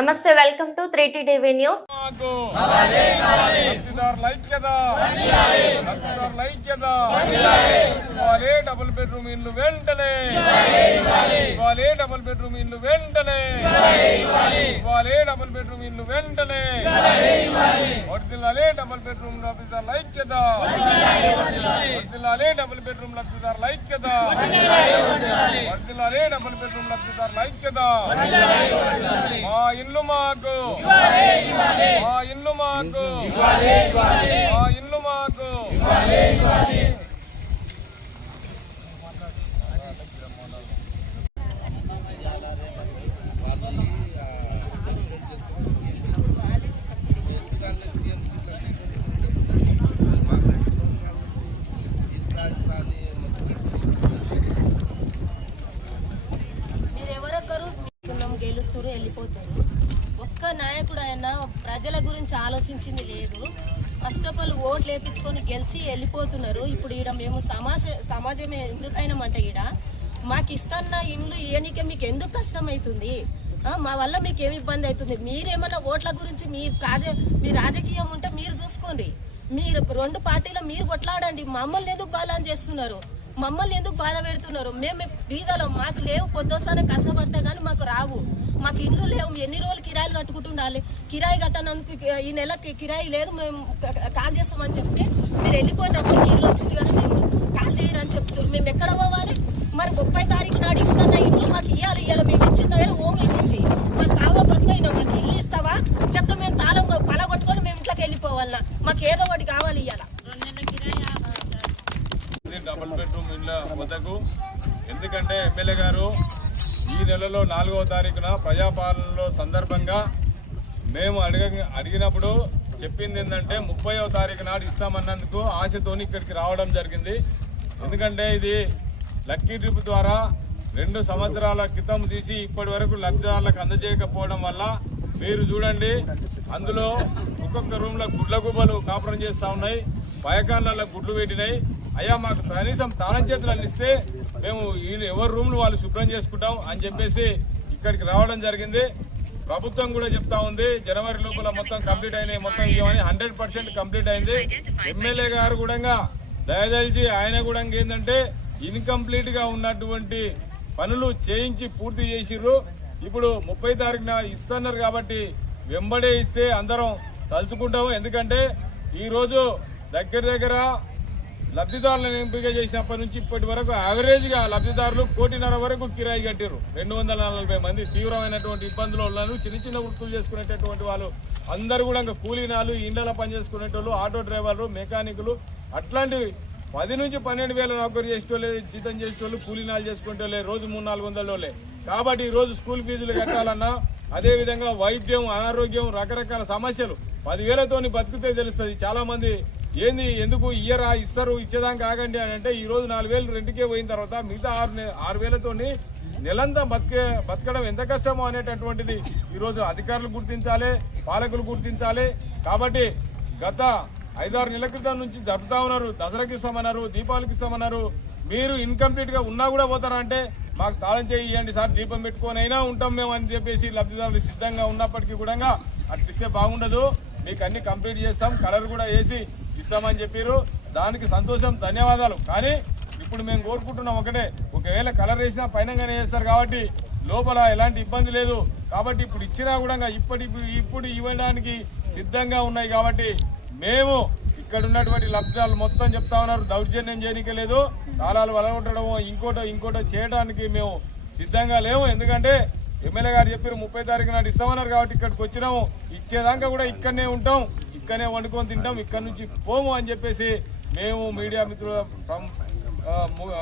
నమస్తే welcome to three TV news. Double bedroom ఇల్లు వెంటనే. ఇవ్వాలి డబుల్ బెడ్రూమ్ ఇల్లు వెంటనే. ఇవ్వాలి డబుల్ బెడ్రూమ్ ఇల్లు వెంటనే. వర్దిల్లాలి డబుల్ బెడ్రూమ్ లబ్ధిదారుల ఐక్యత వర్దిల్లాలి డబుల్ బెడ్రూమ్ లబ్ధిదారుల ఐక్యత వర్దిల్లాలి డబుల్ బెడ్రూమ్ లబ్ధిదారుల ఐక్యత మా ఇల్లు మాకు. మా ఇల్లు మాకు. మా ఇల్లు మాకు. సున్నం వెళ్ళిపోతారు. ఒక్క నాయకుడు ఆయన ప్రజల గురించి ఆలోచించింది లేదు. ఫస్ట్ ఆఫ్ ఆల్ ఓట్లు వేపించుకొని గెలిచి వెళ్ళిపోతున్నారు. ఇప్పుడు ఈడ మేము సమాజ సమాజమే ఎందుకైనామంటే ఈడ మాకు ఇస్తాన్న ఇండ్లు ఇయనికే మీకు ఎందుకు కష్టం అవుతుంది? మా వల్ల మీకు ఏమి ఇబ్బంది అవుతుంది? మీరేమన్నా ఓట్ల గురించి మీ రాజ మీ రాజకీయం ఉంటే మీరు చూసుకోండి. మీరు రెండు పార్టీలో మీరు కొట్లాడండి. మమ్మల్ని ఎందుకు బలం చేస్తున్నారు? మమ్మల్ని ఎందుకు బాధ పెడుతున్నారు? మేము బీదలో మాకు లేవు పొద్దుసారి కష్టపడితే కానీ మాకు రావు. మాకు ఇల్లు లేవు ఎన్ని రోజులు కిరాయిలు కట్టుకుంటుండాలి కిరాయి కట్టనందుకు ఈ నెలకి కిరాయి లేదు మేము కాల్ చేస్తామని చెప్తే మీరు వెళ్ళిపోతాము ఇల్లు వచ్చింది కదా మేము కాల్ చేయరని చెప్తున్నారు మేము ఎక్కడ పోవాలి మరి ముప్పై తారీఖు నాడు ఇస్తున్న ఇల్లు మాకు ఇవ్వాలి ఇవ్వాలి మేము ఇచ్చిన దగ్గర ఓన్లీ నుంచి మా సావ బతుకైనా మాకు ఇల్లు ఇస్తావా లేకపోతే మేము తాళం పల కొట్టుకొని మేము ఇంట్లోకి వెళ్ళిపోవాలన్నా మాకు ఏదో ఒకటి కావాలి ఇవ్వాల రెండు నెలల కిరాయి ఆ, సార్. ఇది డబుల్ బెడ్రూమ్ ఇళ్ళ ఎందుకంటే ఎమ్మెల్యే గారు ఈ నెలలో నాలుగవ తారీఖున ప్రజాపాలనలో సందర్భంగా మేము అడిగ అడిగినప్పుడు చెప్పింది ఏంటంటే ముప్పైవ తారీఖు నాడు ఇస్తామన్నందుకు ఆశతోని ఇక్కడికి రావడం జరిగింది. ఎందుకంటే ఇది లక్కీ ట్రిప్ ద్వారా రెండు సంవత్సరాల క్రితం తీసి ఇప్పటి వరకు లబ్ధిదారులకు అందజేయకపోవడం వల్ల మీరు చూడండి అందులో ఒక్కొక్క రూమ్లో గుడ్ల గుబలు కాపురం చేస్తూ ఉన్నాయి పయకాళ్ళలో గుడ్లు పెట్టినాయి. అయ్యా మాకు కనీసం తాళం చేతులు అందిస్తే మేము వీళ్ళు ఎవరి రూమ్లు వాళ్ళు శుభ్రం చేసుకుంటాం అని చెప్పేసి ఇక్కడికి రావడం జరిగింది. ప్రభుత్వం కూడా చెప్తా ఉంది జనవరి లోపల మొత్తం కంప్లీట్ అయినాయి మొత్తం ఇవ్వమని హండ్రెడ్ పర్సెంట్ కంప్లీట్ అయింది. ఎమ్మెల్యే గారు కూడా దయదలిచి ఆయన కూడా ఏంటంటే ఇన్కంప్లీట్గా ఉన్నటువంటి పనులు చేయించి పూర్తి చేసిర్రు. ఇప్పుడు ముప్పై తారీఖున ఇస్తున్నారు కాబట్టి వెంబడే ఇస్తే అందరం తలుచుకుంటాము. ఎందుకంటే ఈరోజు దగ్గర దగ్గర లబ్ధిదారులను ఎంపిక చేసినప్పటి నుంచి ఇప్పటి వరకు యావరేజ్గా లబ్ధిదారులు కోటిన్నర వరకు కిరాయి కట్టారు రెండు వందల నలభై మంది తీవ్రమైనటువంటి ఇబ్బందులు ఉన్నారు చిన్న చిన్న వృత్తులు చేసుకునేటటువంటి వాళ్ళు అందరూ కూడా ఇంకా కూలీనాలు ఇండ్ల పని చేసుకునేటోళ్ళు ఆటో డ్రైవర్లు మెకానికులు అట్లాంటివి పది నుంచి పన్నెండు వేల నౌకరు చేసేటోళ్ళే జీతం చేసేటోళ్ళు కూలీనాలు చేసుకునేటోళ్ళే రోజు మూడు నాలుగు వందలలోలే కాబట్టి ఈ రోజు స్కూల్ ఫీజులు కట్టాలన్నా అదేవిధంగా వైద్యం అనారోగ్యం రకరకాల సమస్యలు పదివేలతోని బతికితే తెలుస్తుంది. చాలామంది ఏంది ఎందుకు ఇయ్యరా ఇస్తారు ఇచ్చేదాం కాగండి అని అంటే ఈ రోజు నాలుగు వేలు రెండుకే పోయిన తర్వాత మిగతా ఆరు ఆరు వేలతోని నెలంతా బతికే బతకడం ఎంత కష్టమో అనేటటువంటిది ఈరోజు అధికారులు గుర్తించాలి పాలకులు గుర్తించాలి. కాబట్టి గత ఐదారు నెలల క్రితం నుంచి జరుపుతా ఉన్నారు దసరాకి ఇస్తామన్నారు దీపావళికి ఇస్తామన్నారు. మీరు ఇన్కంప్లీట్గా ఉన్నా కూడా పోతారా అంటే మాకు తాళం చేయండి సార్ దీపం పెట్టుకొని అయినా ఉంటాం మేము అని చెప్పేసి లబ్ధిదారులు సిద్ధంగా ఉన్నప్పటికీ కూడా అట్లిస్తే బాగుండదు. మీకు అన్ని కంప్లీట్ చేస్తాం కలర్ కూడా వేసి ఇస్తామని చెప్పారు దానికి సంతోషం ధన్యవాదాలు. కానీ ఇప్పుడు మేము కోరుకుంటున్నాం ఒకటే. ఒకవేళ కలర్ వేసినా పైనంగానే చేస్తారు కాబట్టి లోపల ఎలాంటి ఇబ్బంది లేదు. కాబట్టి ఇప్పుడు ఇచ్చినా కూడా ఇప్పటి ఇప్పుడు ఇవ్వడానికి సిద్ధంగా ఉన్నాయి కాబట్టి మేము ఇక్కడ ఉన్నటువంటి లబ్ధాలు మొత్తం చెప్తా ఉన్నారు. దౌర్జన్యం చేయడానికి లేదు తాళాలు వలగొట్టడము ఇంకోటో ఇంకోటో చేయడానికి మేము సిద్ధంగా లేము. ఎందుకంటే ఎమ్మెల్యే గారు చెప్పారు ముప్పై తారీఖు నాడు ఇస్తామన్నారు కాబట్టి ఇక్కడికి వచ్చినాము. ఇచ్చేదాకా కూడా ఇక్కడనే ఉంటాం. ఇక్కడనే వండుకొని తింటాం ఇక్కడ నుంచి పోము అని చెప్పేసి మేము మీడియా మిత్రుల ము-